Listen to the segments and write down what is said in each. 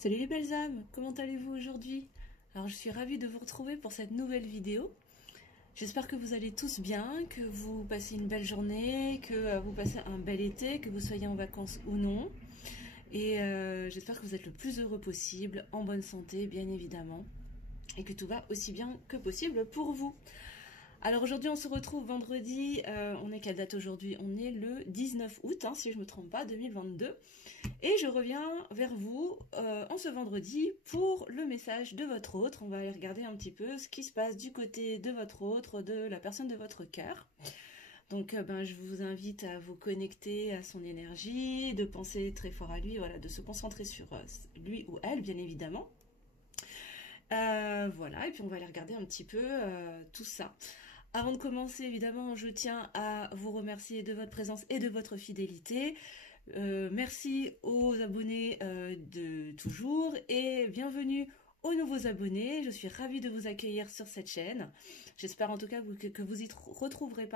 Salut les belles âmes, comment allez-vous aujourd'hui? Alors je suis ravie de vous retrouver pour cette nouvelle vidéo. J'espère que vous allez tous bien, que vous passez une belle journée, que vous passez un bel été, que vous soyez en vacances ou non. Et j'espère que vous êtes le plus heureux possible, en bonne santé bien évidemment, et que tout va aussi bien que possible pour vous. Alors aujourd'hui on se retrouve vendredi, on est quelle date aujourd'hui? On est le 19 août, si je ne me trompe pas, 2022. Et je reviens vers vous en ce vendredi pour le message de votre autre. On va aller regarder un petit peu ce qui se passe du côté de votre autre, de la personne de votre cœur. Donc je vous invite à vous connecter à son énergie, de penser très fort à lui, voilà, de se concentrer sur lui ou elle, bien évidemment. Voilà, et puis on va aller regarder un petit peu tout ça. Avant de commencer, évidemment, je tiens à vous remercier de votre présence et de votre fidélité. Merci aux abonnés de toujours et bienvenue aux nouveaux abonnés. Je suis ravie de vous accueillir sur cette chaîne. J'espère en tout cas que vous y retrouverez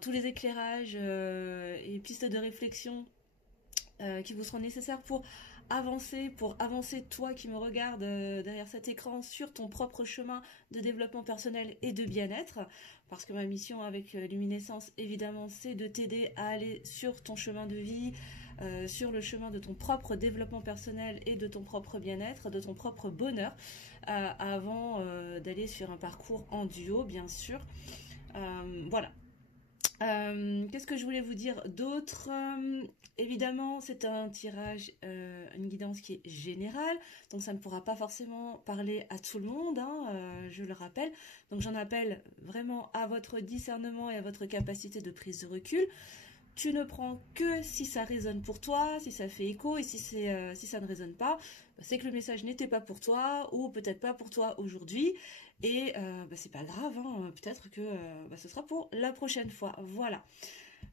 tous les éclairages et pistes de réflexion qui vous seront nécessaires pour avancer toi qui me regardes derrière cet écran sur ton propre chemin de développement personnel et de bien-être. Parce que ma mission avec Luminescence, évidemment, c'est de t'aider à aller sur ton chemin de vie, sur le chemin de ton propre développement personnel et de ton propre bien-être, de ton propre bonheur, avant d'aller sur un parcours en duo, bien sûr. Voilà. Qu'est-ce que je voulais vous dire d'autre? Évidemment, c'est un tirage, une guidance qui est générale, donc ça ne pourra pas forcément parler à tout le monde, je le rappelle. Donc j'en appelle vraiment à votre discernement et à votre capacité de prise de recul. Tu ne prends que si ça résonne pour toi, si ça fait écho, et si ça ne résonne pas, c'est que le message n'était pas pour toi, ou peut-être pas pour toi aujourd'hui, et c'est pas grave, peut-être que ce sera pour la prochaine fois. Voilà.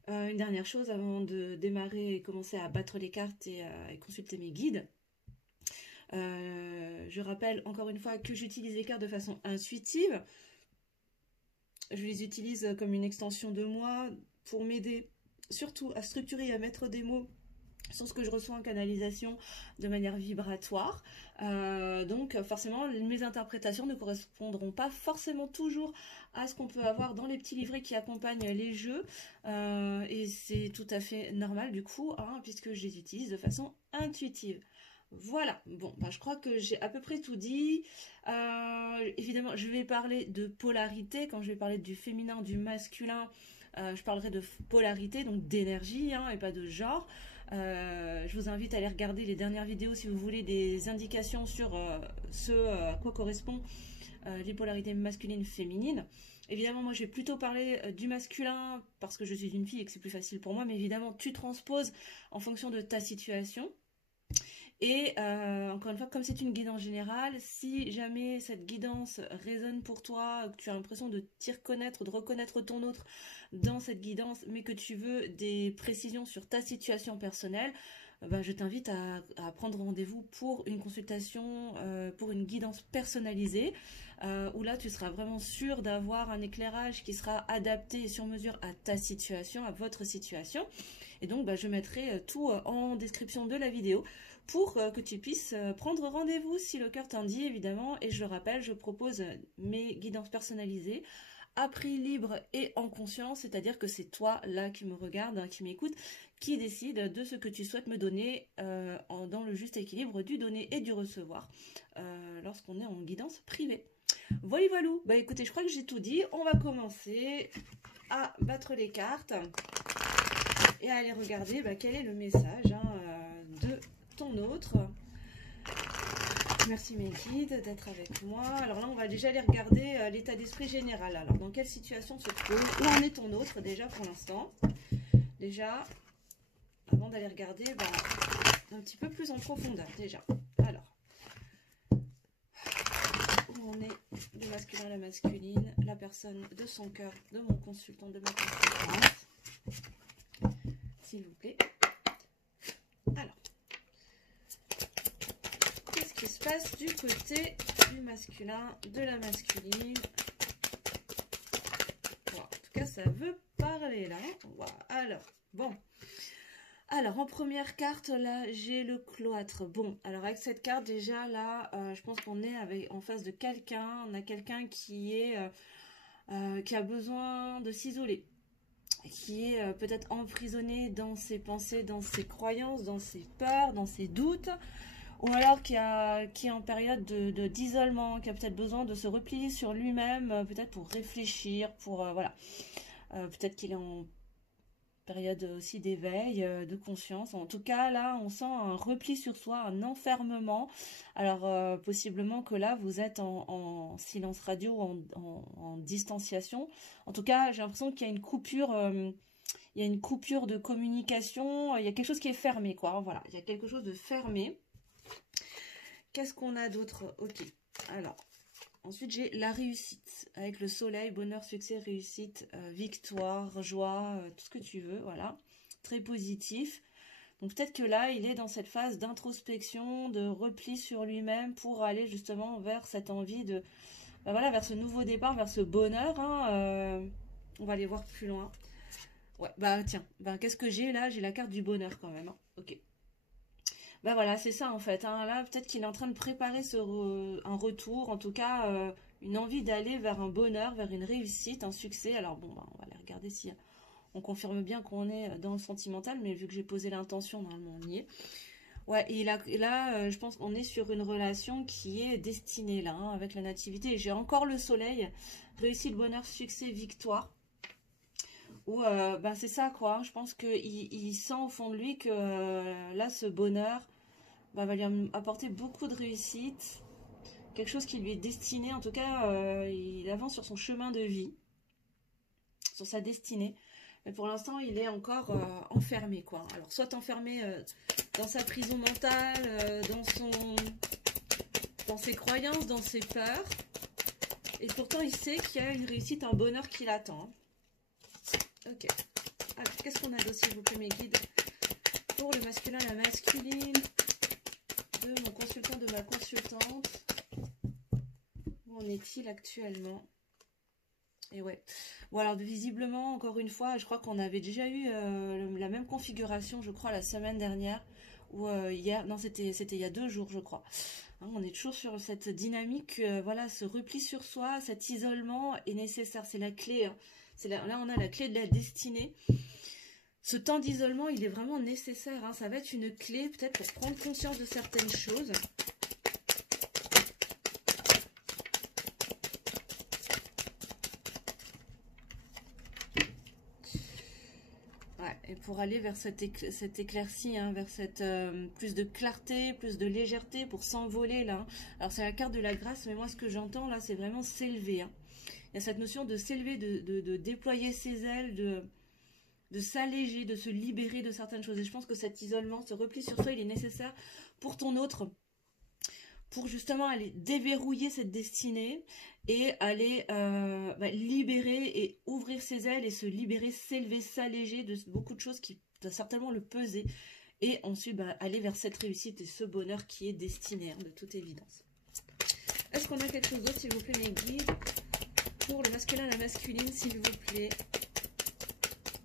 Une dernière chose avant de démarrer et commencer à battre les cartes et consulter mes guides. Je rappelle encore une fois que j'utilise les cartes de façon intuitive. Je les utilise comme une extension de moi pour m'aider surtout à structurer et à mettre des mots sur ce que je reçois en canalisation de manière vibratoire. Donc forcément, mes interprétations ne correspondront pas forcément toujours à ce qu'on peut avoir dans les petits livrets qui accompagnent les jeux. Et c'est tout à fait normal du coup, puisque je les utilise de façon intuitive. Voilà, bon, je crois que j'ai à peu près tout dit. Évidemment, je vais parler de polarité. Quand je vais parler du féminin, du masculin, je parlerai de polarité, donc d'énergie, et pas de genre. Je vous invite à aller regarder les dernières vidéos si vous voulez des indications sur ce à quoi correspond les polarités masculines, féminines. Évidemment, moi, je vais plutôt parler du masculin parce que je suis une fille et que c'est plus facile pour moi, mais évidemment, tu transposes en fonction de ta situation. Et encore une fois, comme c'est une guidance générale, si jamais cette guidance résonne pour toi, que tu as l'impression de t'y reconnaître, de reconnaître ton autre dans cette guidance, mais que tu veux des précisions sur ta situation personnelle, je t'invite à prendre rendez-vous pour une consultation, pour une guidance personnalisée, où là tu seras vraiment sûr d'avoir un éclairage qui sera adapté et sur mesure à ta situation, à votre situation. Et donc je mettrai tout en description de la vidéo pour que tu puisses prendre rendez-vous si le cœur t'en dit, évidemment. Et je le rappelle, je propose mes guidances personnalisées à prix libre et en conscience, c'est-à-dire que c'est toi là qui me regarde, qui m'écoute, qui décide de ce que tu souhaites me donner dans le juste équilibre du donner et du recevoir lorsqu'on est en guidance privée. Voilà, écoutez, je crois que j'ai tout dit. On va commencer à battre les cartes et à aller regarder quel est le message de ton autre. Merci mes guides d'être avec moi. Alors là, on va déjà aller regarder l'état d'esprit général. Alors, dans quelle situation se trouve? Où en est ton autre déjà pour l'instant? Déjà, avant d'aller regarder un petit peu plus en profondeur déjà. Alors, où en est le masculin, la masculine, la personne de son cœur, de mon consultant, de ma consultante, s'il vous plaît. Alors, qu'est-ce qui se passe du côté du masculin, de la masculine? Bon, en tout cas, ça veut parler là. Voilà. Alors, bon. Alors, en première carte, là, j'ai le cloître. Bon, alors avec cette carte, déjà, là, je pense qu'on est en face de quelqu'un. On a quelqu'un qui a besoin de s'isoler, qui est peut-être emprisonné dans ses pensées, dans ses croyances, dans ses peurs, dans ses doutes, ou alors qui est en période d'isolement, qui a peut-être besoin de se replier sur lui-même, peut-être pour réfléchir, pour, voilà. Peut-être qu'il est en période aussi d'éveil, de conscience. En tout cas, là, on sent un repli sur soi, un enfermement. Alors, possiblement que là, vous êtes en silence radio, en distanciation. En tout cas, j'ai l'impression qu'il y a une coupure, il y a une coupure de communication. Il y a quelque chose qui est fermé, quoi. Voilà, il y a quelque chose de fermé. Qu'est-ce qu'on a d'autre? Ok, alors... Ensuite, j'ai la réussite, avec le soleil, bonheur, succès, réussite, victoire, joie, tout ce que tu veux, voilà. Très positif. Donc peut-être que là, il est dans cette phase d'introspection, de repli sur lui-même pour aller justement vers cette envie de... Ben voilà, vers ce nouveau départ, vers ce bonheur. Hein, on va aller voir plus loin. Ouais, bah tiens, ben, qu'est-ce que j'ai là? J'ai la carte du bonheur quand même. Hein. Ok. Ben voilà, c'est ça en fait. Hein. Là, peut-être qu'il est en train de préparer un retour, en tout cas, une envie d'aller vers un bonheur, vers une réussite, un succès. Alors bon, ben, on va aller regarder si on confirme bien qu'on est dans le sentimental, mais vu que j'ai posé l'intention, normalement on y est. Ouais, et là, je pense qu'on est sur une relation qui est destinée là, hein, avec la nativité. Et j'ai encore le soleil, réussite, bonheur, succès, victoire. Ou ben c'est ça quoi, je pense qu'il sent au fond de lui que là ce bonheur va lui apporter beaucoup de réussite, quelque chose qui lui est destiné, en tout cas il avance sur son chemin de vie, sur sa destinée, mais pour l'instant il est encore enfermé quoi, alors soit enfermé dans sa prison mentale, dans ses croyances, dans ses peurs, et pourtant il sait qu'il y a une réussite, un bonheur qui l'attend. Ok. Alors, qu'est-ce qu'on a d'autre, s'il vous plaît, mes guides? Pour le masculin, la masculine, de mon consultant, de ma consultante. Où en est-il actuellement? Et ouais. Bon, alors, visiblement, encore une fois, je crois qu'on avait déjà eu la même configuration, je crois, la semaine dernière. Ou hier, non, c'était il y a 2 jours, je crois. Hein, on est toujours sur cette dynamique, voilà, ce repli sur soi, cet isolement est nécessaire, c'est la clé, hein. Là, on a la clé de la destinée. Ce temps d'isolement, il est vraiment nécessaire. Hein. Ça va être une clé, peut-être, pour prendre conscience de certaines choses. Ouais, et pour aller vers cette éclaircie, hein, vers cette plus de clarté, plus de légèreté, pour s'envoler, là. Hein. Alors, c'est la carte de la grâce, mais moi, ce que j'entends, là, c'est vraiment s'élever. Hein. Il y a cette notion de s'élever, de déployer ses ailes, de s'alléger, de se libérer de certaines choses. Et je pense que cet isolement, ce repli sur soi, il est nécessaire pour ton autre, pour justement aller déverrouiller cette destinée et aller libérer et ouvrir ses ailes et se libérer, s'élever, s'alléger de beaucoup de choses qui doivent certainement le peser. Et ensuite, aller vers cette réussite et ce bonheur qui est destiné, hein, de toute évidence. Est-ce qu'on a quelque chose d'autre, s'il vous plaît, mes guides? Pour le masculin, la masculine, s'il vous plaît.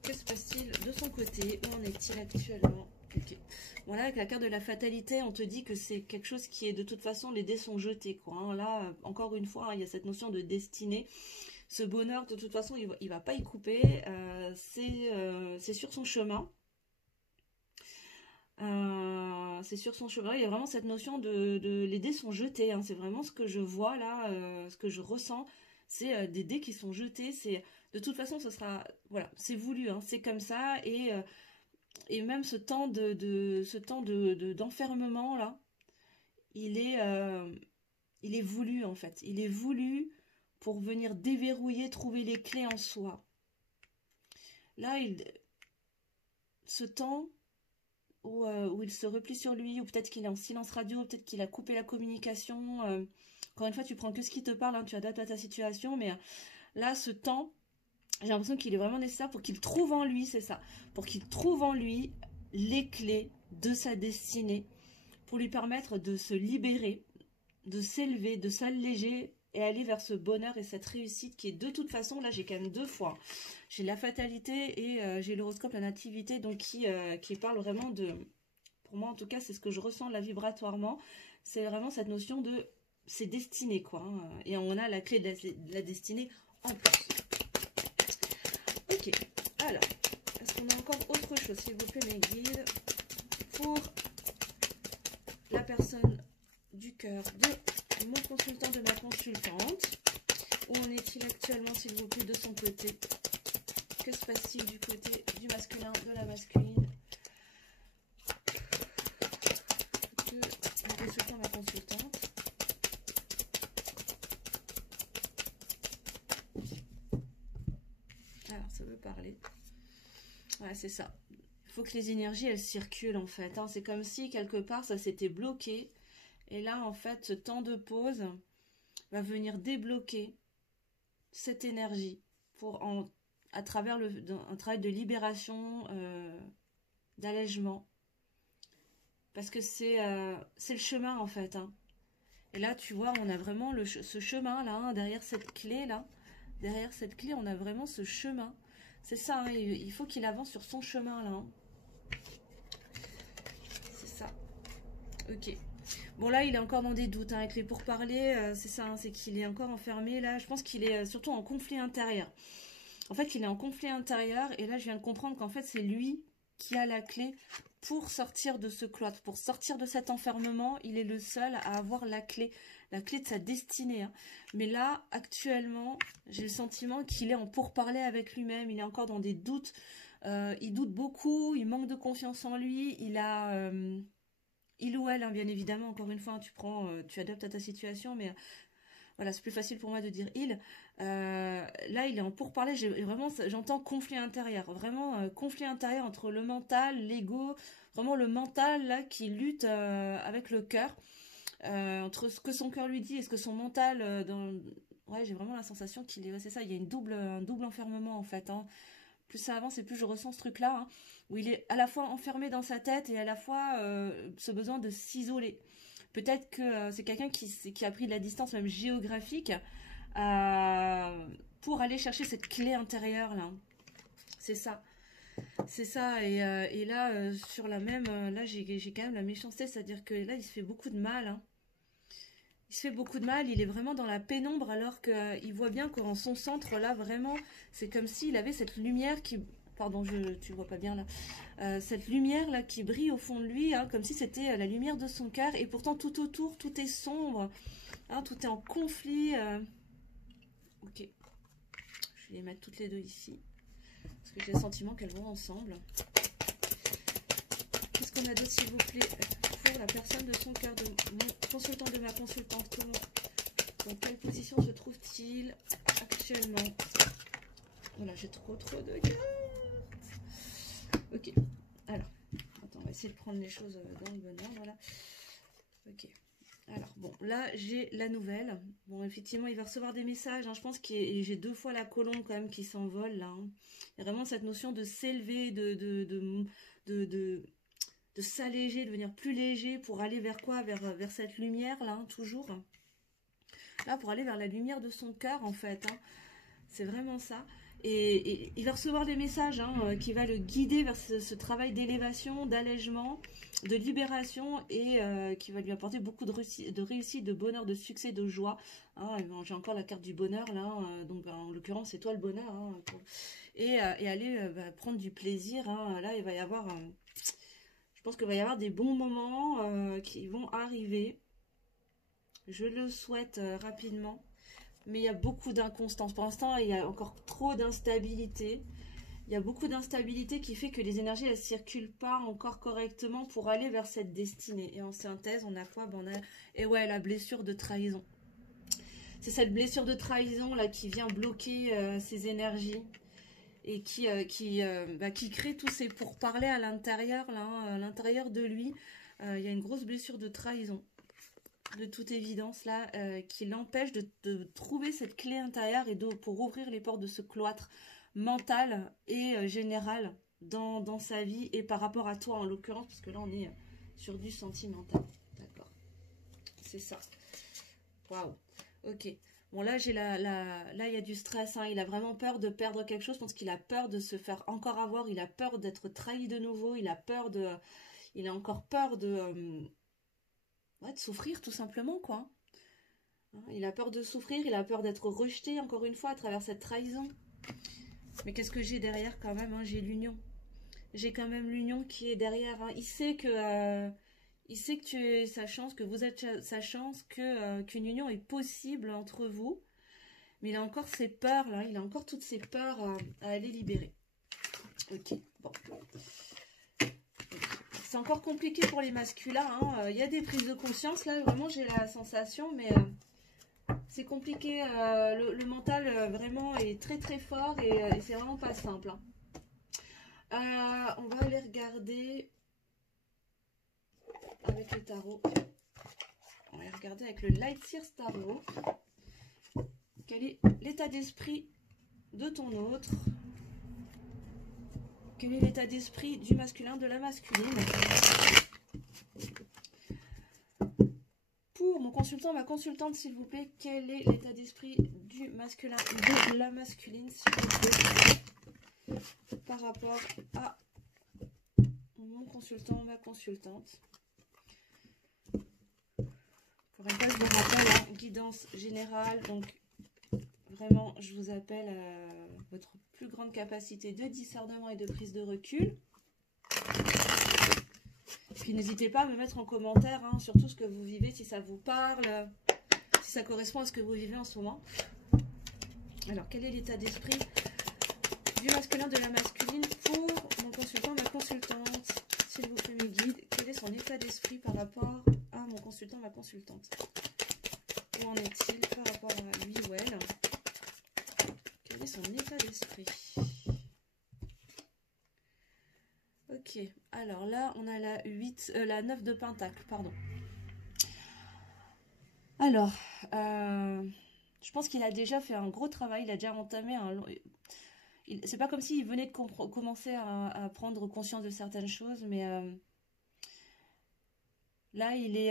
Que se passe-t-il de son côté? Où en est-il actuellement? Ok. Bon, là, avec la carte de la fatalité, on te dit que c'est quelque chose qui est de toute façon, les dés sont jetés, quoi. Hein. Là, encore une fois, hein, il y a cette notion de destinée. Ce bonheur, de toute façon, il va pas y couper. C'est sur son chemin. C'est sur son chemin. Il y a vraiment cette notion les dés sont jetés. Hein. C'est vraiment ce que je vois là, ce que je ressens. C'est des dés qui sont jetés. C'est de toute façon, ce sera, voilà, c'est voulu, hein, c'est comme ça, et même ce temps d'enfermement là, il est voulu en fait, il est voulu pour venir déverrouiller, trouver les clés en soi. Là, ce temps où il se replie sur lui, ou peut-être qu'il est en silence radio, peut-être qu'il a coupé la communication. Encore une fois, tu prends que ce qui te parle, hein, tu adaptes à ta situation, mais là, ce temps, j'ai l'impression qu'il est vraiment nécessaire pour qu'il trouve en lui, c'est ça, pour qu'il trouve en lui les clés de sa destinée, pour lui permettre de se libérer, de s'élever, de s'alléger et aller vers ce bonheur et cette réussite qui est de toute façon, là j'ai quand même 2 fois. J'ai la fatalité et j'ai l'horoscope, la nativité, donc qui parle vraiment de, pour moi en tout cas c'est ce que je ressens là vibratoirement, c'est vraiment cette notion de c'est destiné quoi, hein, et on a la clé de la destinée en plus. Ok, alors, est-ce qu'on a encore autre chose s'il vous plaît mes guides, pour la personne du cœur de mon consultant, de ma consultante? Où en est-il actuellement, s'il vous plaît, de son côté? Que se passe-t-il du côté du masculin, de la masculine? De mon consultant, ma consultante. Alors, ça veut parler. Ouais, c'est ça. Il faut que les énergies, elles circulent, en fait. Hein. C'est comme si, quelque part, ça s'était bloqué. Et là, en fait, ce temps de pause va venir débloquer cette énergie pour à travers un travail de libération, d'allègement. Parce que c'est le chemin, en fait. Hein. Et là, tu vois, on a vraiment ce chemin-là, hein, derrière cette clé-là. Derrière cette clé, on a vraiment ce chemin. C'est ça, hein, il faut qu'il avance sur son chemin, là. Hein. C'est ça. Ok. Bon, là, il est encore dans des doutes, hein, avec les pourparlers. C'est ça, hein, c'est qu'il est encore enfermé, là. Je pense qu'il est surtout en conflit intérieur. En fait, il est en conflit intérieur. Et là, je viens de comprendre qu'en fait, c'est lui qui a la clé pour sortir de ce cloître, pour sortir de cet enfermement. Il est le seul à avoir la clé de sa destinée. Hein. Mais là, actuellement, j'ai le sentiment qu'il est en pourparlers avec lui-même. Il est encore dans des doutes. Il doute beaucoup, il manque de confiance en lui. Il ou elle, hein, bien évidemment, encore une fois, tu adaptes à ta situation, mais voilà, c'est plus facile pour moi de dire il. Là, il est en pourparlers, j'entends conflit intérieur, vraiment conflit intérieur entre le mental, l'ego, vraiment le mental là qui lutte avec le cœur, entre ce que son cœur lui dit et ce que son mental, ouais, j'ai vraiment la sensation qu'il est, ouais, c'est ça, il y a un double enfermement en fait. Hein. Plus ça avance et plus je ressens ce truc-là, hein, où il est à la fois enfermé dans sa tête et à la fois ce besoin de s'isoler. Peut-être que c'est quelqu'un qui a pris de la distance, même géographique, pour aller chercher cette clé intérieure, là. C'est ça. C'est ça. Et là, sur la même... là, j'ai quand même la méchanceté, c'est-à-dire que là, il se fait beaucoup de mal, hein. Il se fait beaucoup de mal, il est vraiment dans la pénombre alors qu'il voit bien qu'en son centre là vraiment c'est comme s'il avait cette lumière qui, pardon tu vois pas bien là, cette lumière là qui brille au fond de lui, hein, comme si c'était la lumière de son cœur et pourtant tout autour tout est sombre, hein, tout est en conflit. Ok, je vais les mettre toutes les deux ici parce que j'ai le sentiment qu'elles vont ensemble. Qu'est-ce qu'on a d'autre s'il vous plaît pour la personne de son cœur, de mon consultant, de ma consultante? Dans quelle position se trouve-t-il actuellement? Voilà, j'ai trop de cartes. Ok, alors, attends, on va essayer de prendre les choses dans le bon ordre, voilà. Ok, alors, bon, là, j'ai la nouvelle. Bon, effectivement, il va recevoir des messages, hein, je pense que j'ai 2 fois la colombe quand même qui s'envole, là. Hein. Il y a vraiment cette notion de s'élever, de s'alléger, de devenir plus léger pour aller vers quoi? Vers cette lumière là, hein, toujours. Là, pour aller vers la lumière de son cœur en fait. Hein. C'est vraiment ça. Et il va recevoir des messages hein, qui va le guider vers ce travail d'élévation, d'allègement, de libération et qui va lui apporter beaucoup de réussite, de bonheur, de succès, de joie. Hein, j'ai encore la carte du bonheur là, donc en l'occurrence c'est toi le bonheur. Hein, et aller prendre du plaisir. Hein, là, il va y avoir... je pense qu'il va y avoir des bons moments qui vont arriver. Je le souhaite rapidement. Mais il y a beaucoup d'inconstance. Pour l'instant, il y a encore trop d'instabilité. Il y a beaucoup d'instabilité qui fait que les énergies ne circulent pas encore correctement pour aller vers cette destinée. Et en synthèse, on a quoi? On a... Et ouais, la blessure de trahison. C'est cette blessure de trahison là qui vient bloquer ces énergies. Et qui crée tous ces pourparlers à l'intérieur, là, hein, à l'intérieur de lui. Il y a une grosse blessure de trahison, de toute évidence, là, qui l'empêche de trouver cette clé intérieure et pour ouvrir les portes de ce cloître mental et général dans sa vie et par rapport à toi, en l'occurrence, parce que là, on est sur du sentimental. D'accord. C'est ça. Waouh. Ok. Bon, là, là, il y a du stress, hein. Il a vraiment peur de perdre quelque chose. Je pense qu'il a peur de se faire encore avoir. Il a peur d'être trahi de nouveau. Il a peur de... Il a encore peur ouais, de souffrir, tout simplement, quoi. Hein, il a peur de souffrir. Il a peur d'être rejeté, encore une fois, à travers cette trahison. Mais qu'est-ce que j'ai derrière, quand même, hein? J'ai l'union. J'ai quand même l'union qui est derrière, hein. Il sait que tu es sa chance, que vous êtes sa chance, qu'une union est possible entre vous. Mais il a encore ses peurs, là. Il a encore toutes ses peurs à aller libérer. Ok, bon. C'est encore compliqué pour les masculins, hein. Il y a des prises de conscience, là. Vraiment, j'ai la sensation, mais c'est compliqué. Le mental, vraiment, est très, très fort et c'est vraiment pas simple, hein. On va aller regarder avec le tarot. On va regarder avec le Light Sears Tarot. Quel est l'état d'esprit de ton autre? Quel est l'état d'esprit du masculin, de la masculine? Pour mon consultant, ma consultante, s'il vous plaît, quel est l'état d'esprit du masculin, de la masculine, s'il vous plaît, par rapport à mon consultant, ma consultante? Pour une fois, je vous rappelle, hein, guidance générale, donc vraiment, je vous appelle à votre plus grande capacité de discernement et de prise de recul. Puis n'hésitez pas à me mettre en commentaire, hein, surtout ce que vous vivez, si ça vous parle, si ça correspond à ce que vous vivez en ce moment. Alors, quel est l'état d'esprit du masculin, de la masculine pour mon consultant, ma consultante? S'il vous plaît, mes guides, quel est son état d'esprit par rapport à mon consultant, ma consultante? Où en est-il par rapport à lui ou elle? Quel est son état d'esprit? Ok, alors là, on a la 9 de Pentacle, pardon. Alors, je pense qu'il a déjà fait un gros travail, il a déjà entamé un... C'est pas comme s'il venait de commencer à prendre conscience de certaines choses, mais là, il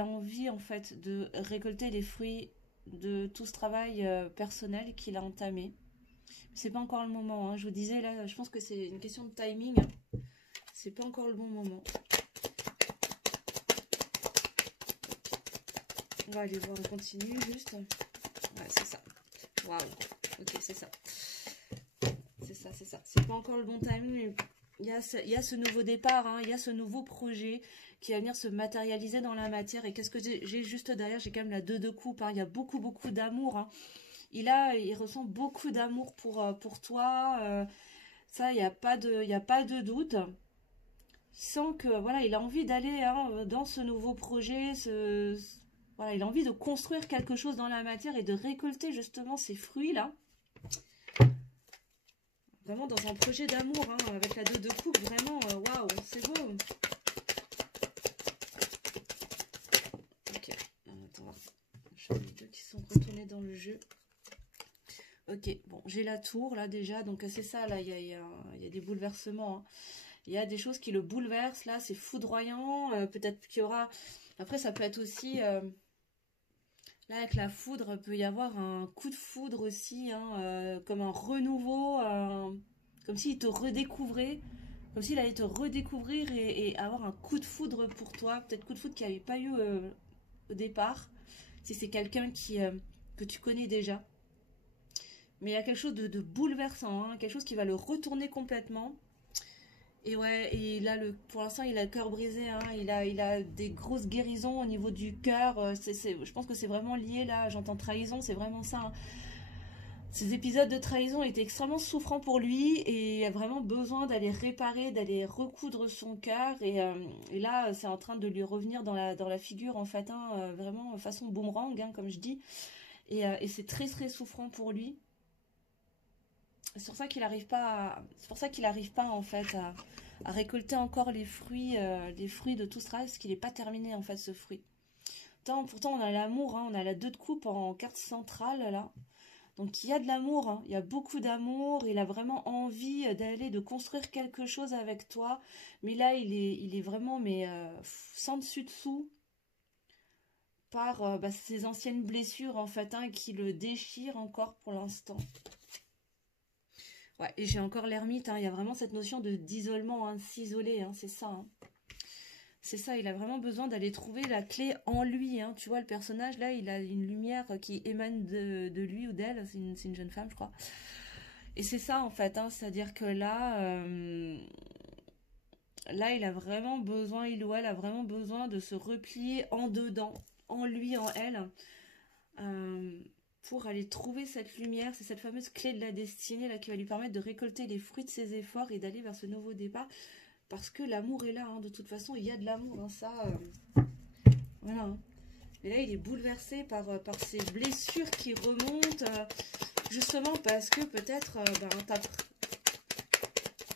a envie, en fait, de récolter les fruits de tout ce travail personnel qu'il a entamé. C'est pas encore le moment, hein. Je vous disais, là, je pense que c'est une question de timing, hein. C'est pas encore le bon moment. On va aller voir, on continue juste. Ouais, c'est ça. Waouh. Ok, c'est ça. C'est ça, c'est ça. C'est pas encore le bon timing, mais il y a ce nouveau départ, hein. Il y a ce nouveau projet qui va venir se matérialiser dans la matière. Et qu'est-ce que j'ai juste derrière? J'ai quand même la 2 de coupe, hein. Il y a beaucoup, beaucoup d'amour, hein. Il ressent beaucoup d'amour pour toi. Ça, il n'y a pas de doute. Il sent que, voilà, il a envie d'aller, hein, dans ce nouveau projet, voilà, il a envie de construire quelque chose dans la matière et de récolter justement ces fruits-là. Vraiment dans un projet d'amour, hein, avec la 2 de coupe, vraiment, waouh, c'est beau. Ok, attends, j'ai les deux qui sont retournés dans le jeu. Ok, bon, j'ai la tour là déjà, donc c'est ça, là, il y a des bouleversements, hein. Il y a des choses qui le bouleversent, là, c'est foudroyant, peut-être qu'il y aura... Après, ça peut être aussi... là, avec la foudre, il peut y avoir un coup de foudre aussi, hein, comme un renouveau, comme s'il te redécouvrait, comme s'il allait te redécouvrir et avoir un coup de foudre pour toi, peut-être coup de foudre qu'il n'y avait pas eu au départ, si c'est quelqu'un que tu connais déjà. Mais il y a quelque chose de bouleversant, hein, quelque chose qui va le retourner complètement. Et ouais, et là, pour l'instant, il a le cœur brisé, hein. Il a des grosses guérisons au niveau du cœur. Je pense que c'est vraiment lié, là. J'entends trahison, c'est vraiment ça, hein. Ces épisodes de trahison étaient extrêmement souffrants pour lui et il a vraiment besoin d'aller réparer, d'aller recoudre son cœur. Et là, c'est en train de lui revenir dans la figure, en fait, hein, vraiment façon boomerang, hein, comme je dis. Et c'est très, très souffrant pour lui. C'est pour ça qu'il n'arrive pas, en fait, à récolter encore les fruits de tout ce travail, parce qu'il n'est pas terminé, en fait, ce fruit. Pourtant, on a l'amour, hein, on a la 2 de coupe en carte centrale, là. Donc, il y a de l'amour, hein, il y a beaucoup d'amour. Il a vraiment envie de construire quelque chose avec toi. Mais là, il est vraiment, mais sans dessus-dessous. par ses anciennes blessures, en fait, hein, qui le déchirent encore pour l'instant. Ouais, et j'ai encore l'ermite, hein, il y a vraiment cette notion d'isolement, hein, de s'isoler, hein, c'est ça. Hein. C'est ça, il a vraiment besoin d'aller trouver la clé en lui. Hein. Tu vois, le personnage, là, il a une lumière qui émane de lui ou d'elle. C'est une jeune femme, je crois. Et c'est ça, en fait. Hein. C'est-à-dire que là, il a vraiment besoin, il ou elle a vraiment besoin de se replier en dedans, en lui, en elle, euh, pour aller trouver cette lumière. C'est cette fameuse clé de la destinée là, qui va lui permettre de récolter les fruits de ses efforts et d'aller vers ce nouveau départ. Parce que l'amour est là, hein. De toute façon, il y a de l'amour, hein, ça. Voilà. Hein. Et là, il est bouleversé par ces blessures qui remontent, justement parce que peut-être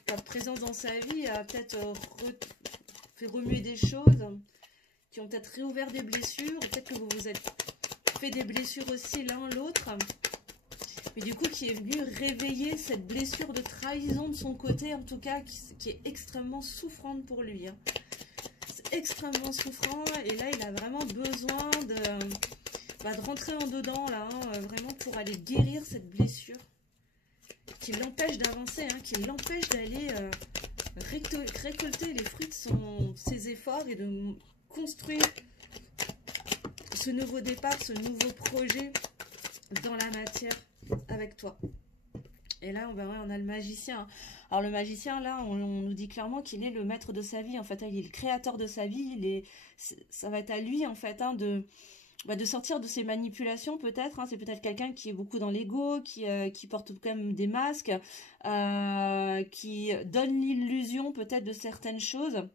ta présence dans sa vie a peut-être fait remuer des choses qui ont peut-être réouvert des blessures, peut-être que vous vous êtes fait des blessures aussi l'un l'autre. Mais du coup, qui est venu réveiller cette blessure de trahison de son côté, en tout cas, qui est extrêmement souffrante pour lui. Hein. C'est extrêmement souffrant, et là, il a vraiment besoin de rentrer en dedans, là, hein, vraiment pour aller guérir cette blessure qui l'empêche d'avancer, hein, qui l'empêche d'aller récolter les fruits de ses efforts et de construire ce nouveau départ, ce nouveau projet dans la matière avec toi. Et là, on a le magicien. Alors le magicien, là, on nous dit clairement qu'il est le maître de sa vie. En fait, il est le créateur de sa vie. Ça va être à lui, en fait, hein, de sortir de ses manipulations, peut-être. Hein. C'est peut-être quelqu'un qui est beaucoup dans l'ego, qui porte quand même des masques, qui donne l'illusion, peut-être, de certaines choses.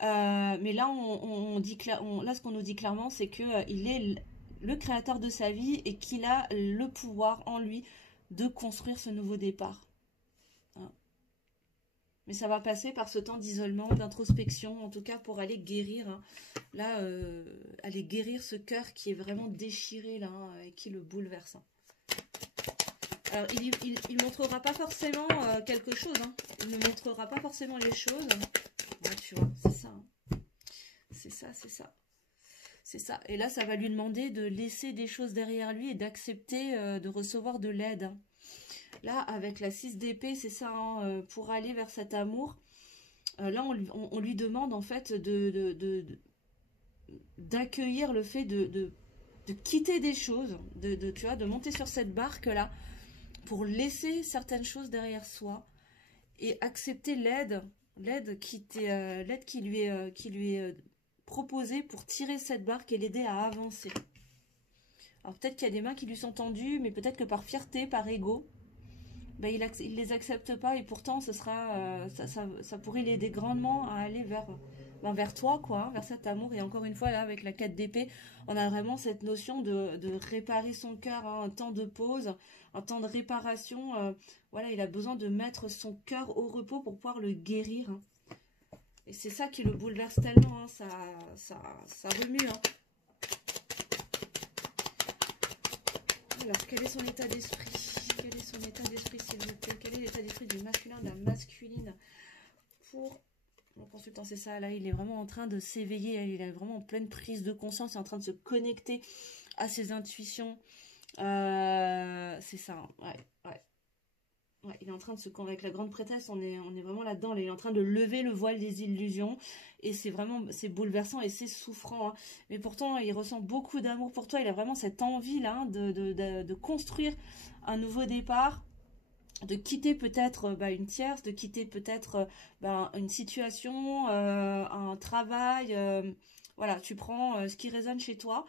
Mais là, là, ce qu'on nous dit clairement, c'est qu'il est le créateur de sa vie et qu'il a le pouvoir en lui de construire ce nouveau départ. Hein. Mais ça va passer par ce temps d'isolement, d'introspection, en tout cas pour aller guérir. Hein. Là, aller guérir ce cœur qui est vraiment déchiré là, hein, et qui le bouleverse. Hein. Alors, il montrera pas forcément quelque chose. Hein. Il ne montrera pas forcément les choses. Ouais, tu vois, c'est ça. Hein. C'est ça, c'est ça. C'est ça. Et là, ça va lui demander de laisser des choses derrière lui et d'accepter de recevoir de l'aide. Hein. Là, avec la 6 d'épée, c'est ça, hein, pour aller vers cet amour. Là, on lui demande en fait d'accueillir le fait de quitter des choses, tu vois, de monter sur cette barque-là pour laisser certaines choses derrière soi et accepter l'aide qui lui est proposée pour tirer cette barque et l'aider à avancer. Alors peut-être qu'il y a des mains qui lui sont tendues, mais peut-être que par fierté, par ego, ben, il les accepte pas et pourtant ce sera ça pourrait l'aider grandement à aller vers toi, quoi, hein, vers cet amour. Et encore une fois, là, avec la 4 d'épée, on a vraiment cette notion de réparer son cœur, hein, un temps de pause, un temps de réparation. Voilà, il a besoin de mettre son cœur au repos pour pouvoir le guérir. Hein. Et c'est ça qui le bouleverse tellement, hein, ça remue. Hein. Alors, quel est son état d'esprit? Quel est son état d'esprit, s'il vous plaît? Quel est l'état d'esprit du masculin, de la masculine pour mon consultant? C'est ça, là, il est vraiment en train de s'éveiller, il est vraiment en pleine prise de conscience, il est en train de se connecter à ses intuitions. C'est ça, hein. Ouais, il est en train de se convaincre. Avec la grande prêtresse, on est vraiment là-dedans. Il est en train de lever le voile des illusions. Et c'est bouleversant et c'est souffrant. Hein. Mais pourtant, il ressent beaucoup d'amour pour toi. Il a vraiment cette envie-là, hein, de construire un nouveau départ. De quitter peut-être une tierce, de quitter peut-être une situation, un travail. Voilà, tu prends ce qui résonne chez toi.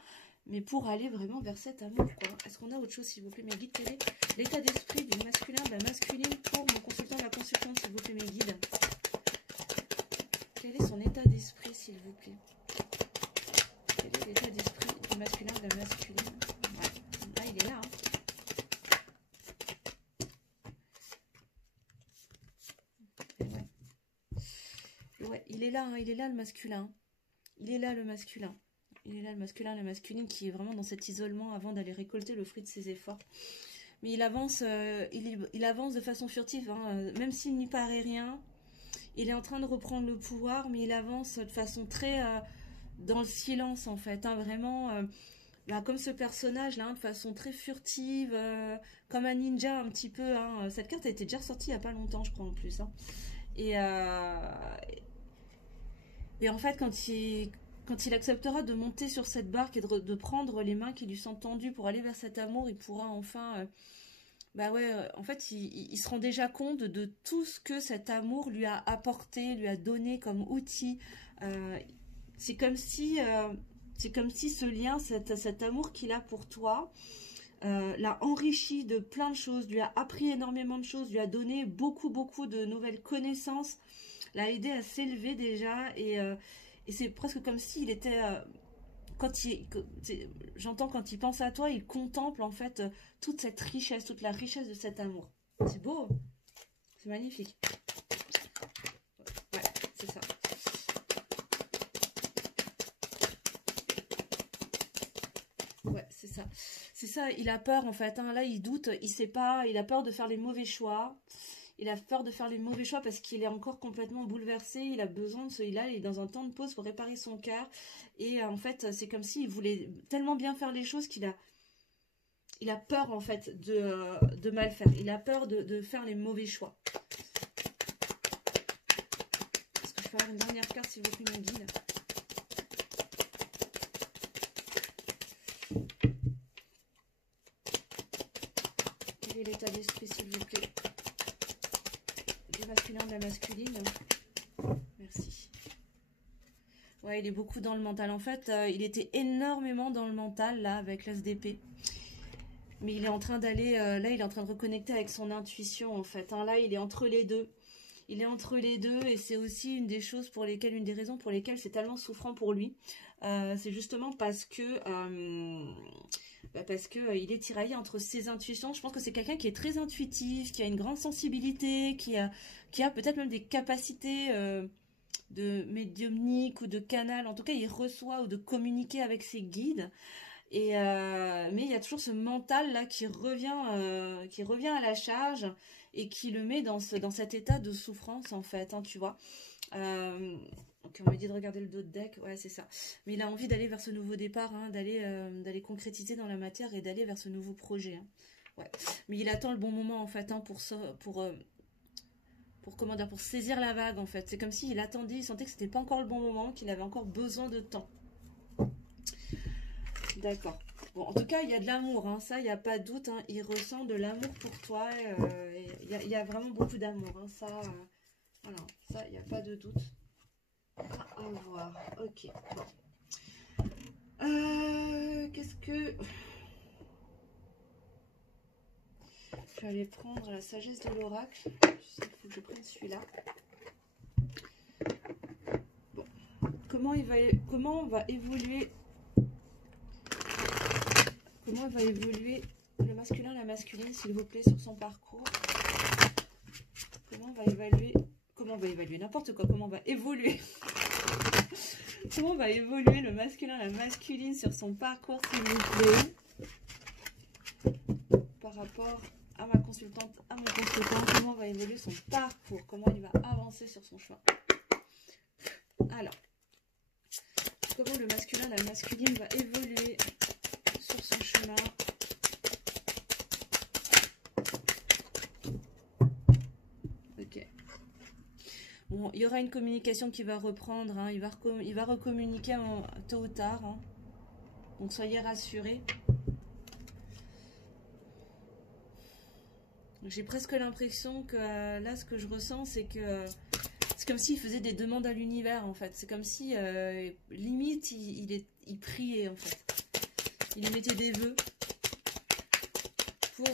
Mais pour aller vraiment vers cet amour, quoi. Est-ce qu'on a autre chose, s'il vous plaît, mes guides? Quel est l'état d'esprit du masculin, de la masculine pour mon consultant, la consultante, s'il vous plaît, mes guides? Quel est son état d'esprit, s'il vous plaît? Quel est l'état d'esprit du masculin, de la masculine? Ouais. Ah, il est là, hein. Ouais, il est là, hein, il est là, le masculin. Il est là, le masculin. Il est là, le masculin, la masculine, qui est vraiment dans cet isolement avant d'aller récolter le fruit de ses efforts. Mais il avance, il avance de façon furtive, hein, même s'il n'y paraît rien. Il est en train de reprendre le pouvoir, mais il avance de façon très dans le silence en fait, hein, vraiment, là, comme ce personnage là, hein, de façon très furtive, comme un ninja un petit peu, hein. Cette carte a été déjà ressortie il n'y a pas longtemps, je crois en plus, hein. Et, et en fait, quand il acceptera de monter sur cette barque et de prendre les mains qui lui sont tendues pour aller vers cet amour, il pourra enfin, bah ouais, en fait, il se rend déjà compte de tout ce que cet amour lui a apporté, lui a donné comme outil. Euh, c'est comme si, ce lien, cet amour qu'il a pour toi, l'a enrichi de plein de choses, lui a appris énormément de choses, lui a donné beaucoup, beaucoup de nouvelles connaissances, l'a aidé à s'élever déjà, et c'est presque comme s'il était, j'entends quand il pense à toi, il contemple en fait toute cette richesse, toute la richesse de cet amour. C'est beau, c'est magnifique. Ouais, c'est ça. Ouais, c'est ça. C'est ça, il a peur en fait, hein. Là, il doute, il sait pas, il a peur de faire les mauvais choix. Il a peur de faire les mauvais choix parce qu'il est encore complètement bouleversé. Il a besoin de il est dans un temps de pause pour réparer son cœur. Et en fait, c'est comme s'il voulait tellement bien faire les choses il a peur en fait de mal faire. Il a peur de faire les mauvais choix. Est-ce que je peux avoir une dernière carte s'il vous plaît, mon guide? Quel est l'état d'esprit s'il vous plaît? Du masculin, de la masculine. Merci. Ouais, il est beaucoup dans le mental. En fait, il était énormément dans le mental là avec l'SDP. Mais il est en train d'aller, là il est en train de reconnecter avec son intuition en fait, hein. Là il est entre les deux. Il est entre les deux et c'est aussi une des choses pour lesquelles, une des raisons pour lesquelles c'est tellement souffrant pour lui. C'est justement parce que, il est tiraillé entre ses intuitions. Je pense que c'est quelqu'un qui est très intuitif, qui a une grande sensibilité, qui a peut-être même des capacités de médiumnique ou de canal. En tout cas, il reçoit ou de communiquer avec ses guides. Mais il y a toujours ce mental là qui revient à la charge et qui le met dans cet état de souffrance en fait, hein, tu vois. Ok, on m'a dit de regarder le dos de deck, ouais c'est ça. Mais il a envie d'aller vers ce nouveau départ, hein, d'aller concrétiser dans la matière et d'aller vers ce nouveau projet, hein. Ouais. Mais il attend le bon moment en fait, hein, comment dire, pour saisir la vague en fait. C'est comme s'il attendait, il sentait que c'était pas encore le bon moment, qu'il avait encore besoin de temps. D'accord. Bon, en tout cas, il y a de l'amour, hein, ça, il n'y a pas de doute, hein, il ressent de l'amour pour toi, il y a vraiment beaucoup d'amour, hein, ça, voilà, ça, il n'y a pas de doute. À voir, ok, bon. Qu'est-ce que... Je vais aller prendre la sagesse de l'oracle, il faut que je prenne celui-là. Bon, comment va évoluer le masculin, la masculine, s'il vous plaît, sur son parcours? Comment va évaluer n'importe quoi, comment va évoluer comment va évoluer le masculin, la masculine sur son parcours, s'il vous plaît, par rapport à ma consultante, à mon consultant, comment va évoluer son parcours, comment il va avancer sur son chemin. Alors, comment le masculin, la masculine va évoluer sur son chemin. Ok. Bon, il y aura une communication qui va reprendre, hein, il va recommuniquer tôt ou tard, hein. Donc soyez rassurés. J'ai presque l'impression que là, ce que je ressens, c'est que c'est comme s'il faisait des demandes à l'univers, en fait. C'est comme si, limite, il priait, en fait. Il mettait des vœux pour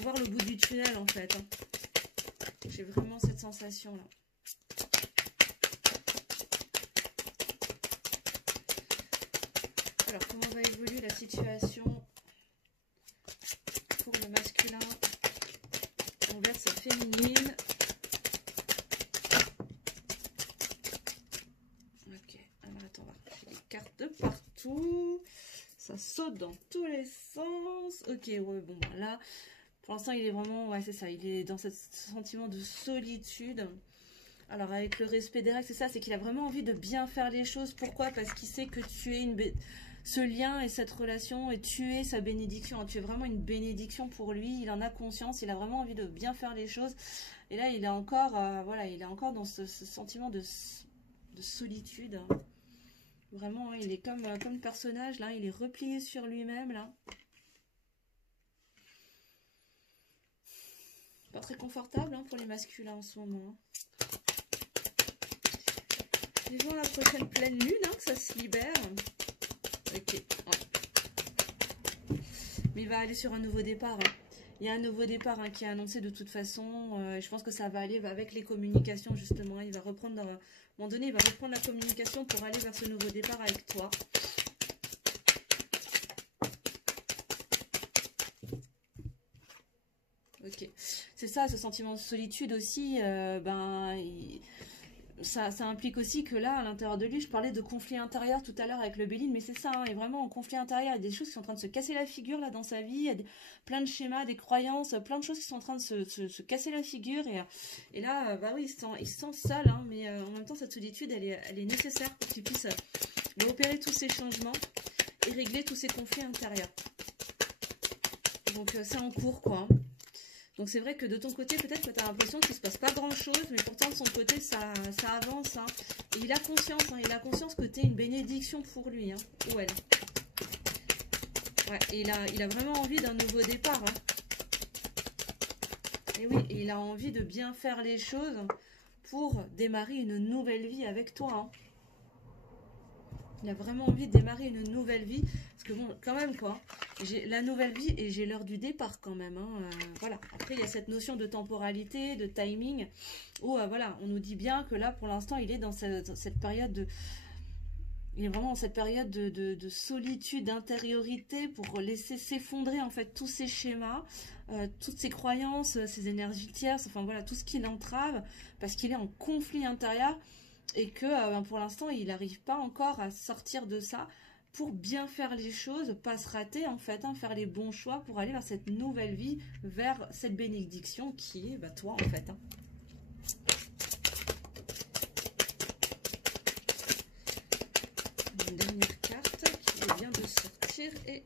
voir le bout du tunnel, en fait, hein. J'ai vraiment cette sensation-là. Alors, comment va évoluer la situation pour le masculin envers sa féminine? Ok, alors attends, on va faire des cartes de partout. Ça saute dans tous les sens. Ok, ouais, bon, bah là, pour l'instant, il est vraiment, ouais, c'est ça, il est dans ce sentiment de solitude. Alors avec le respect des règles, c'est ça, c'est qu'il a vraiment envie de bien faire les choses. Pourquoi? Parce qu'il sait que tu es ce lien et cette relation, et tu es sa bénédiction. Tu es vraiment une bénédiction pour lui. Il en a conscience, il a vraiment envie de bien faire les choses. Et là, il est encore, voilà, il est encore dans ce sentiment de solitude. Vraiment, hein, il est comme le personnage, là, il est replié sur lui-même, là. Pas très confortable hein, pour les masculins en ce moment. Vivons la prochaine pleine lune, hein, que ça se libère. Ok, ouais. Mais il va aller sur un nouveau départ. Hein. Il y a un nouveau départ hein, qui est annoncé de toute façon. Je pense que ça va aller avec les communications, justement. Il va reprendre, à un moment donné, il va reprendre la communication pour aller vers ce nouveau départ avec toi. Ok, c'est ça, ce sentiment de solitude aussi, ça implique aussi que là, à l'intérieur de lui, je parlais de conflit intérieur tout à l'heure avec le Béline, mais c'est ça, hein, il est vraiment en conflit intérieur, il y a des choses qui sont en train de se casser la figure là dans sa vie, il y a plein de schémas, des croyances, plein de choses qui sont en train de se casser la figure, et là, bah oui, il se sent seul, hein, mais en même temps, cette solitude, elle est nécessaire pour qu'il puisse opérer tous ces changements et régler tous ces conflits intérieurs. Donc c'est en cours, quoi. Donc c'est vrai que de ton côté, peut-être que tu as l'impression qu'il ne se passe pas grand-chose, mais pourtant de son côté, ça avance. Hein. Et il a conscience que tu es une bénédiction pour lui, hein, ou elle. Ouais, et il a vraiment envie d'un nouveau départ. Hein. Et oui, et il a envie de bien faire les choses pour démarrer une nouvelle vie avec toi. Hein. Il a vraiment envie de démarrer une nouvelle vie. Parce que bon, quand même quoi, j'ai la nouvelle vie et j'ai l'heure du départ quand même. Hein, voilà. Après, il y a cette notion de temporalité, de timing, où voilà, on nous dit bien que là, pour l'instant, il est dans cette période de... Il est vraiment dans cette période de solitude, d'intériorité pour laisser s'effondrer en fait tous ces schémas, toutes ces croyances, ces énergies tierces, enfin voilà, tout ce qui l'entrave, parce qu'il est en conflit intérieur et que pour l'instant il n'arrive pas encore à sortir de ça pour bien faire les choses, pas se rater en fait, hein, faire les bons choix pour aller vers cette nouvelle vie, vers cette bénédiction qui est toi en fait. Hein. Une dernière carte qui vient de sortir et...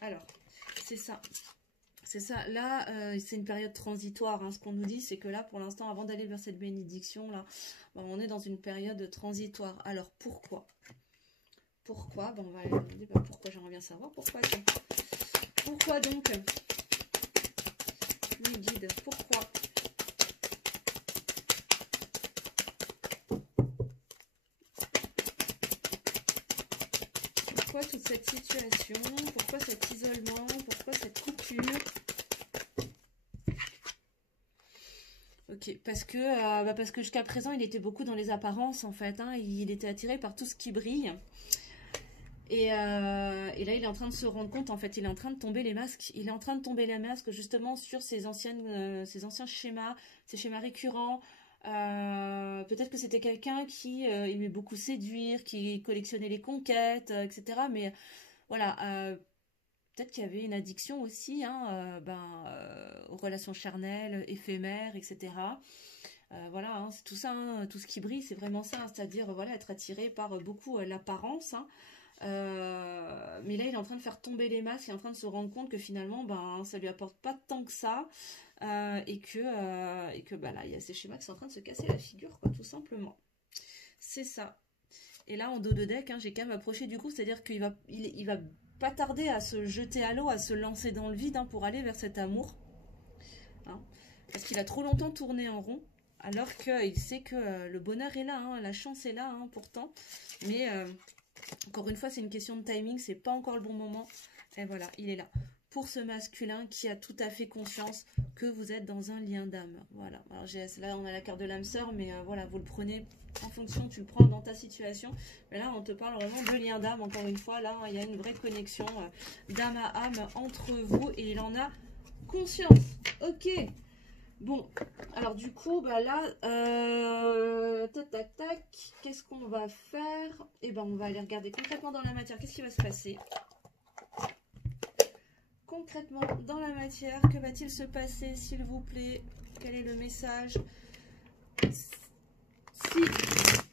Alors, c'est ça. C'est ça, là, c'est une période transitoire. Hein. Ce qu'on nous dit, c'est que là, pour l'instant, avant d'aller vers cette bénédiction, là, on est dans une période transitoire. Alors, pourquoi? Pourquoi? On va aller demander pourquoi, j'aimerais bien savoir. Pourquoi, tiens. Pourquoi donc? Les guides, pourquoi? Pourquoi toute cette situation? Pourquoi cet isolement? Pourquoi cette coupure? Ok, parce que jusqu'à présent, il était beaucoup dans les apparences, en fait. Hein, il était attiré par tout ce qui brille. Et là, il est en train de se rendre compte, en fait, il est en train de tomber les masques. Il est en train de tomber les masques, justement, sur ces anciens schémas, ces schémas récurrents. Peut-être que c'était quelqu'un qui aimait beaucoup séduire, qui collectionnait les conquêtes, etc. Mais voilà, peut-être qu'il y avait une addiction aussi hein, aux relations charnelles, éphémères, etc. Voilà, hein, c'est tout ça, hein, tout ce qui brille, c'est vraiment ça, hein, c'est-à-dire voilà, être attiré par beaucoup l'apparence. Hein. Mais là, il est en train de faire tomber les masques, il est en train de se rendre compte que finalement, ça lui apporte pas tant que ça, et que là, il y a ces schémas qui sont en train de se casser la figure, quoi, tout simplement. C'est ça. Et là, en dos de deck, hein, j'ai quand même approché du coup, c'est-à-dire qu'il va, il va pas tarder à se jeter à l'eau, à se lancer dans le vide hein, pour aller vers cet amour. Hein, parce qu'il a trop longtemps tourné en rond, alors qu'il sait que le bonheur est là, hein, la chance est là hein, pourtant. Mais encore une fois, c'est une question de timing, c'est pas encore le bon moment. Et voilà, il est là. Pour ce masculin qui a tout à fait conscience que vous êtes dans un lien d'âme. Voilà. Alors là, on a la carte de l'âme sœur, mais voilà, vous le prenez en fonction, tu le prends dans ta situation. Mais là, on te parle vraiment de lien d'âme. Encore une fois, là, il y a une vraie connexion d'âme à âme entre vous et il en a conscience. Ok. Bon, alors du coup, là, tac, tac, tac, qu'est-ce qu'on va faire? Eh ben, on va aller regarder concrètement dans la matière. Qu'est-ce qui va se passer? concrètement dans la matière. Que va-t-il se passer, s'il vous plaît? Quel est le message? Si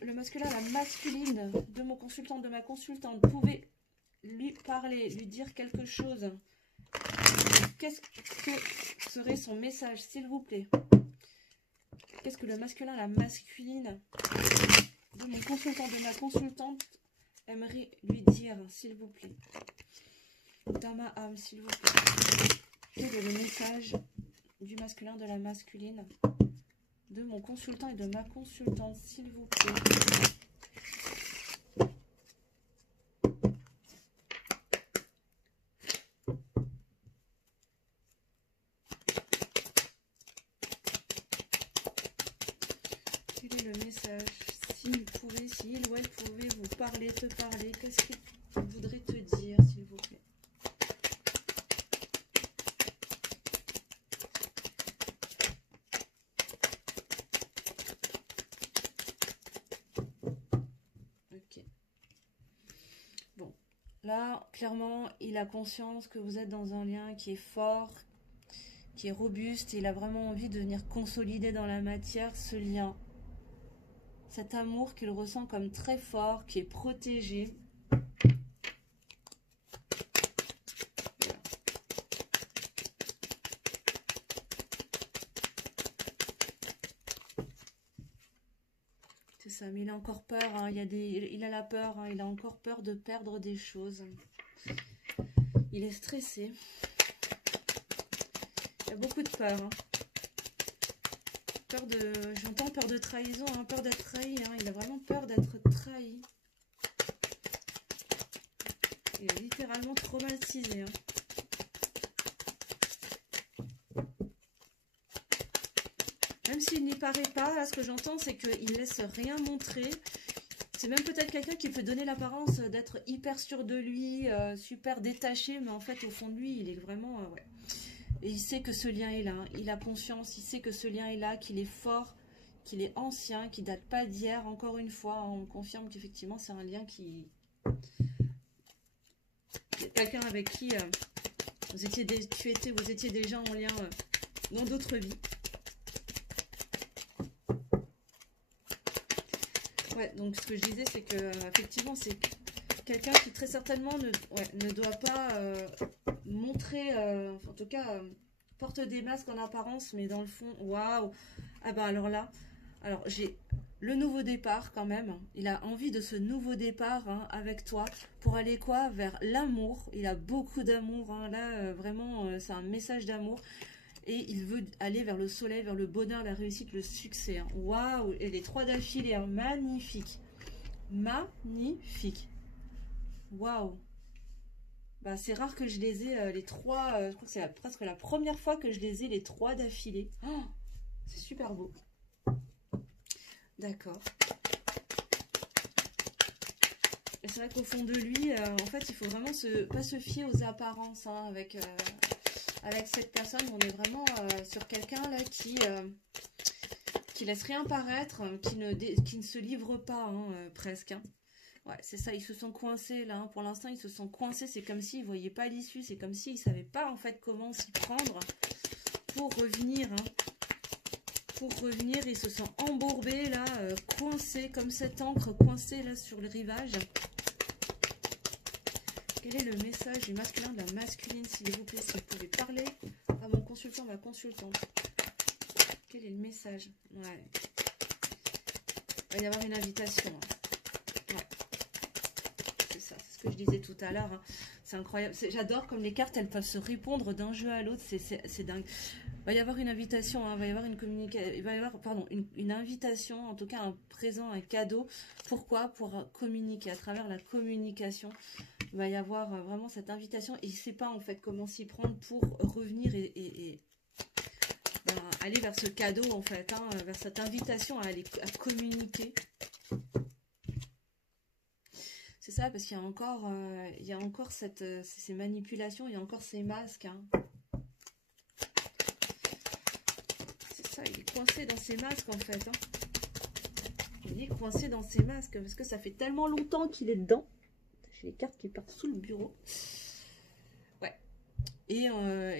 le masculin, la masculine de mon consultant, de ma consultante, pouvait lui parler, lui dire quelque chose, qu'est-ce que serait son message, s'il vous plaît? Qu'est-ce que le masculin, la masculine de mon consultant, de ma consultante aimerait lui dire, s'il vous plaît? Dans ma âme, s'il vous plaît. Quel est le message du masculin, de la masculine de mon consultant et de ma consultante, s'il vous plaît? Quel est le message? S'il pouvait, s'il ou elle pouvait vous parler, te parler, qu'est-ce qu'il voudrait te dire, s'il vous plaît? Ok. Bon, là, clairement, il a conscience que vous êtes dans un lien qui est fort, qui est robuste. Il a vraiment envie de venir consolider dans la matière ce lien. Cet amour qu'il ressent comme très fort, qui est protégé. Voilà. C'est ça, mais il a encore peur, hein. Il a la peur, hein. Il a encore peur de perdre des choses. Il est stressé. Il a beaucoup de peur, hein. J'entends peur de trahison, hein, peur d'être trahi, hein. Il a vraiment peur d'être trahi. Il est littéralement traumatisé, hein. Même s'il n'y paraît pas, là, ce que j'entends, c'est qu'il laisse rien montrer. C'est même peut-être quelqu'un qui peut donner l'apparence d'être hyper sûr de lui, super détaché, mais en fait, au fond de lui, il est vraiment... ouais. Et il sait que ce lien est là, hein. Il a conscience, il sait que ce lien est là, qu'il est fort, qu'il est ancien, qu'il date pas d'hier. Encore une fois, hein, on confirme qu'effectivement, c'est un lien qui... Quelqu'un avec qui vous étiez déjà en lien dans d'autres vies. Ouais, donc ce que je disais, c'est que effectivement, c'est quelqu'un qui très certainement ne doit pas montrer, en tout cas, porte des masques en apparence, mais dans le fond, waouh! Ah bah alors là, alors j'ai le nouveau départ quand même. Il a envie de ce nouveau départ, hein, avec toi pour aller quoi? Vers l'amour. Il a beaucoup d'amour, hein. Là, vraiment, c'est un message d'amour. Et il veut aller vers le soleil, vers le bonheur, la réussite, le succès, hein. Waouh! Et les 3 d'affilée, hein. Magnifique. Magnifique. Waouh! Bah, c'est rare que je les ai les 3. Je crois que c'est presque la première fois que je les ai les 3 d'affilée. Oh, c'est super beau. D'accord. Et c'est vrai qu'au fond de lui, en fait, il faut vraiment pas se fier aux apparences, hein, avec cette personne. On est vraiment sur quelqu'un là qui laisse rien paraître, qui ne se livre pas, hein, presque, hein. Ouais, c'est ça, ils se sont coincés là, hein. Pour l'instant, ils se sont coincés. C'est comme s'ils ne voyaient pas l'issue. C'est comme s'ils ne savaient pas en fait comment s'y prendre pour revenir, hein. Pour revenir, ils se sont embourbés là, coincés comme cette encre coincée là sur le rivage. Quel est le message du masculin, de la masculine, s'il vous plaît, si vous pouvez parler à mon consultant, ma consultante? Quel est le message? Ouais. Il va y avoir une invitation, hein. Ouais. C'est ça, c'est ce que je disais tout à l'heure, hein. C'est incroyable. J'adore comme les cartes, elles peuvent se répondre d'un jeu à l'autre. C'est dingue. Il va y avoir une invitation, hein. Il va y avoir une communication. Il va y avoir, pardon, une invitation, en tout cas un présent, un cadeau. Pourquoi? Pour communiquer, à travers la communication. Il va y avoir vraiment cette invitation et il ne sait pas en fait comment s'y prendre pour revenir et ben, aller vers ce cadeau en fait, hein, vers cette invitation à communiquer. C'est ça, parce qu'il y a encore ces manipulations, il y a encore ces masques, hein. C'est ça, il est coincé dans ces masques en fait, hein. Il est coincé dans ces masques parce que ça fait tellement longtemps qu'il est dedans. J'ai les cartes qui partent sous le bureau. Ouais. Et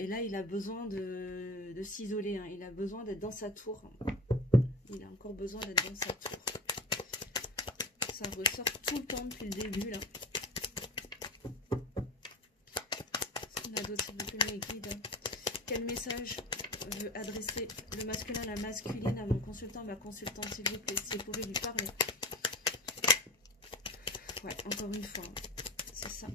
là, il a besoin de s'isoler, hein. Il a besoin d'être dans sa tour. Il a encore besoin d'être dans sa tour. Ça ressort tout le temps depuis le début, là. Qu'est-ce qu'on a d'autre, s'il vous plaît, mes guides? Quel message veut adresser le masculin, la masculine à mon consultant, ma consultante, s'il vous plaît, si vous pouvez lui parler. Ouais, encore une fois, c'est ça.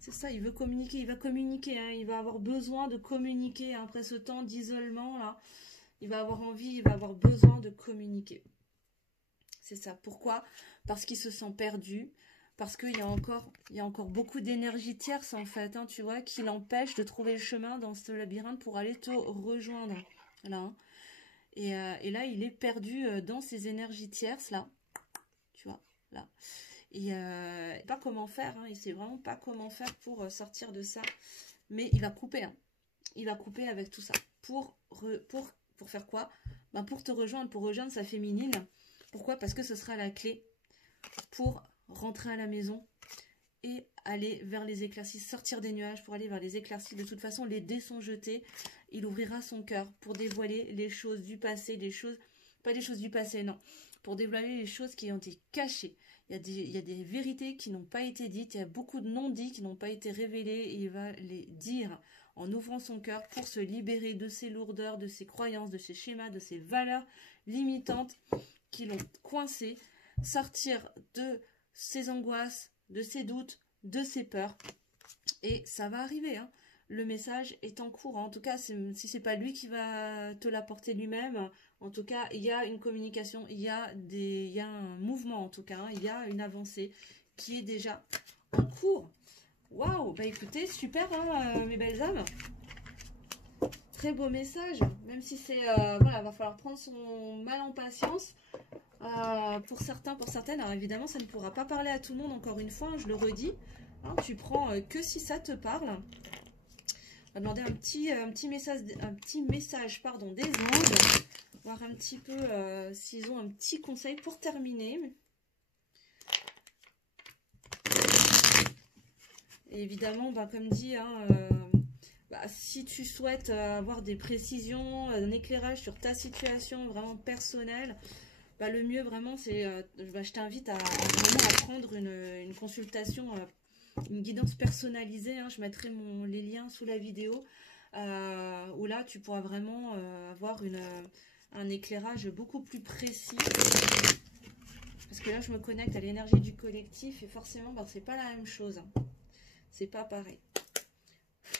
C'est ça, il veut communiquer, il va communiquer, hein, il va avoir besoin de communiquer, hein, après ce temps d'isolement, là. Il va avoir envie, il va avoir besoin de communiquer. C'est ça. Pourquoi? Parce qu'il se sent perdu, parce qu'il y a encore beaucoup d'énergie tierce, en fait, hein, tu vois, qui l'empêche de trouver le chemin dans ce labyrinthe pour aller te rejoindre, là. Hein. Et là, il est perdu dans ces énergies tierces, là. Tu vois, là. Et pas comment faire, hein, il sait vraiment pas comment faire pour sortir de ça. Mais il va couper, hein. Il va couper avec tout ça. Pour faire quoi? Ben pour te rejoindre, pour rejoindre sa féminine. Pourquoi? Parce que ce sera la clé pour rentrer à la maison et aller vers les éclaircies, sortir des nuages pour aller vers les éclaircies. De toute façon, les dés sont jetés. Il ouvrira son cœur pour dévoiler les choses du passé, les choses, pas les choses du passé, non. Pour dévoiler les choses qui ont été cachées. Il y a des vérités qui n'ont pas été dites, il y a beaucoup de non-dits qui n'ont pas été révélés et il va les dire en ouvrant son cœur pour se libérer de ses lourdeurs, de ses croyances, de ses schémas, de ses valeurs limitantes qui l'ont coincé, sortir de ses angoisses, de ses doutes, de ses peurs. Et ça va arriver, hein. Le message est en cours. En tout cas, si c'est pas lui qui va te l'apporter lui-même, en tout cas, il y a une communication, il y a un mouvement, en tout cas, hein, il y a une avancée qui est déjà en cours. Waouh, bah écoutez, super, hein, mes belles âmes. Très beau message, même si c'est, voilà, va falloir prendre son mal en patience. Pour certains, pour certaines, alors évidemment, ça ne pourra pas parler à tout le monde, encore une fois, hein, je le redis. Hein, tu prends que si ça te parle. On va demander un petit message pardon, des anges. Voir un petit peu s'ils ont un petit conseil pour terminer. Et évidemment, bah, comme dit, hein, si tu souhaites avoir des précisions, un éclairage sur ta situation vraiment personnelle, bah, le mieux vraiment, c'est, je t'invite à vraiment à prendre une consultation, une guidance personnalisée. Hein, je mettrai les liens sous la vidéo, où là, tu pourras vraiment avoir un éclairage beaucoup plus précis. Parce que là, je me connecte à l'énergie du collectif et forcément, bah, c'est pas la même chose. Hein. C'est pas pareil.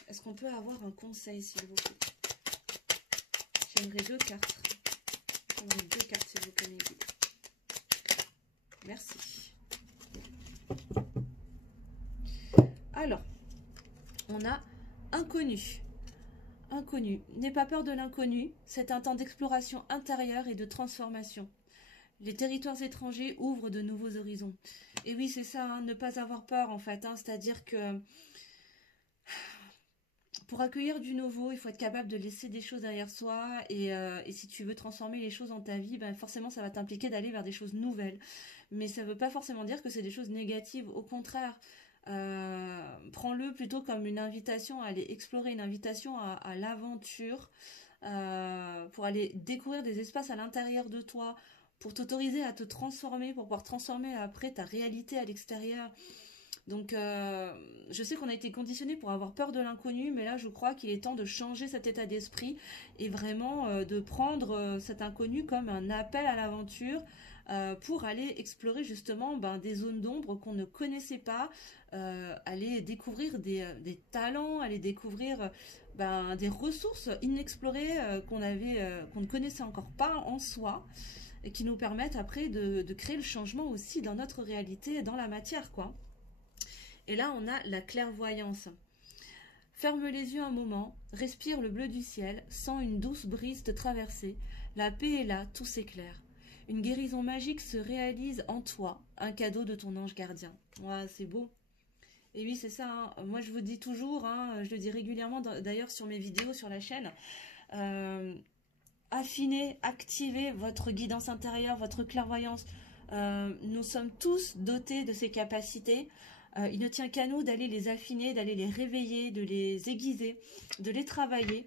Est-ce qu'on peut avoir un conseil, s'il vous plaît? J'aimerais 2 cartes. J'aimerais 2 cartes, s'il vous plaît, mes guides. Merci. Alors, on a inconnu. Inconnu. N'aie pas peur de l'inconnu. C'est un temps d'exploration intérieure et de transformation. Les territoires étrangers ouvrent de nouveaux horizons. Et oui, c'est ça, hein, ne pas avoir peur, en fait. Hein, c'est-à-dire que pour accueillir du nouveau, il faut être capable de laisser des choses derrière soi. Et si tu veux transformer les choses dans ta vie, ben forcément, ça va t'impliquer d'aller vers des choses nouvelles. Mais ça ne veut pas forcément dire que c'est des choses négatives. Au contraire, prends-le plutôt comme une invitation à aller explorer, une invitation à l'aventure, pour aller découvrir des espaces à l'intérieur de toi, pour t'autoriser à te transformer, pour pouvoir transformer après ta réalité à l'extérieur. Donc, je sais qu'on a été conditionné pour avoir peur de l'inconnu, mais là, je crois qu'il est temps de changer cet état d'esprit et vraiment de prendre cet inconnu comme un appel à l'aventure, pour aller explorer justement des zones d'ombre qu'on ne connaissait pas, aller découvrir des talents, aller découvrir des ressources inexplorées qu'on ne connaissait encore pas en soi, et qui nous permettent après de créer le changement aussi dans notre réalité et dans la matière, quoi. Et là, on a la clairvoyance. Ferme les yeux un moment, respire le bleu du ciel, sens une douce brise te traverser. La paix est là, tout s'éclaire. Une guérison magique se réalise en toi, un cadeau de ton ange gardien. Ouais, c'est beau. Et oui, c'est ça. Hein. Moi, je vous dis toujours, hein, je le dis régulièrement d'ailleurs sur mes vidéos sur la chaîne, affinez, activez votre guidance intérieure, votre clairvoyance. Nous sommes tous dotés de ces capacités. Il ne tient qu'à nous d'aller les affiner, d'aller les réveiller, de les aiguiser, de les travailler.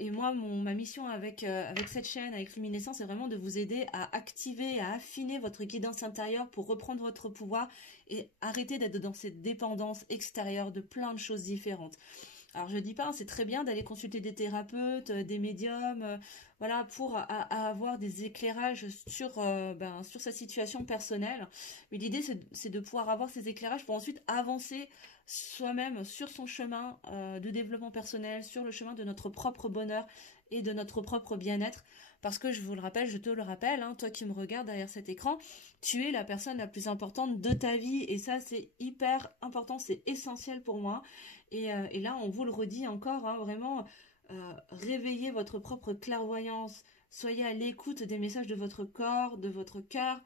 Et moi, ma mission avec cette chaîne, avec Luminescence, c'est vraiment de vous aider à activer, à affiner votre guidance intérieure pour reprendre votre pouvoir et arrêter d'être dans cette dépendance extérieure de plein de choses différentes. Alors je dis pas, hein, c'est très bien d'aller consulter des thérapeutes, des médiums, voilà, pour avoir des éclairages sur sa situation personnelle. Mais l'idée c'est de pouvoir avoir ces éclairages pour ensuite avancer soi-même sur son chemin de développement personnel, sur le chemin de notre propre bonheur et de notre propre bien-être. Parce que je vous le rappelle, je te le rappelle, hein, toi qui me regardes derrière cet écran, tu es la personne la plus importante de ta vie. Et ça, c'est hyper important, c'est essentiel pour moi. Et là, on vous le redit encore, hein, vraiment, réveillez votre propre clairvoyance. Soyez à l'écoute des messages de votre corps, de votre cœur,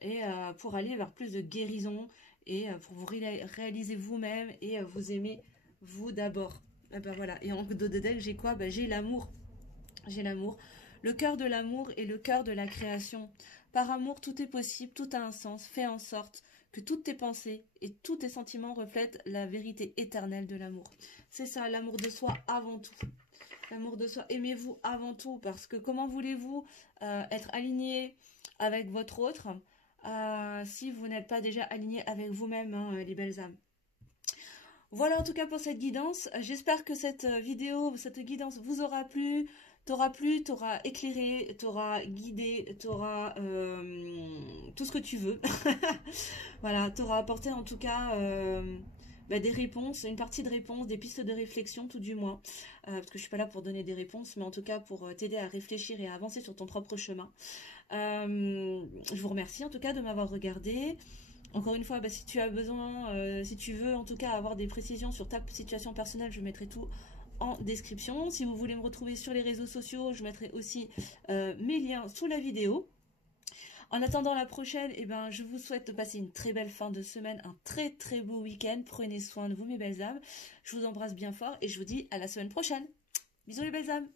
et pour aller vers plus de guérison, et pour vous réaliser vous-même, et vous aimer vous d'abord. Et ben voilà. Et en dos de deck, j'ai quoi? Ben, j'ai l'amour. J'ai l'amour. Le cœur de l'amour est le cœur de la création. Par amour, tout est possible, tout a un sens. Fais en sorte que toutes tes pensées et tous tes sentiments reflètent la vérité éternelle de l'amour. C'est ça, l'amour de soi avant tout. L'amour de soi, aimez-vous avant tout, parce que comment voulez-vous être aligné avec votre autre si vous n'êtes pas déjà aligné avec vous-même, hein, les belles âmes. Voilà en tout cas pour cette guidance. J'espère que cette vidéo, cette guidance vous aura plu, t'aura éclairé, t'aura guidé, t'aura tout ce que tu veux. Voilà, t'aura apporté en tout cas des réponses, une partie de réponses, des pistes de réflexion tout du moins. Parce que je suis pas là pour donner des réponses, mais en tout cas pour t'aider à réfléchir et à avancer sur ton propre chemin. Je vous remercie en tout cas de m'avoir regardé. Encore une fois, si tu as besoin, si tu veux en tout cas avoir des précisions sur ta situation personnelle, je mettrai tout en description. Si vous voulez me retrouver sur les réseaux sociaux, je mettrai aussi mes liens sous la vidéo. En attendant la prochaine, je vous souhaite de passer une très belle fin de semaine, un très très beau week-end. Prenez soin de vous mes belles âmes. Je vous embrasse bien fort et je vous dis à la semaine prochaine. Bisous les belles âmes.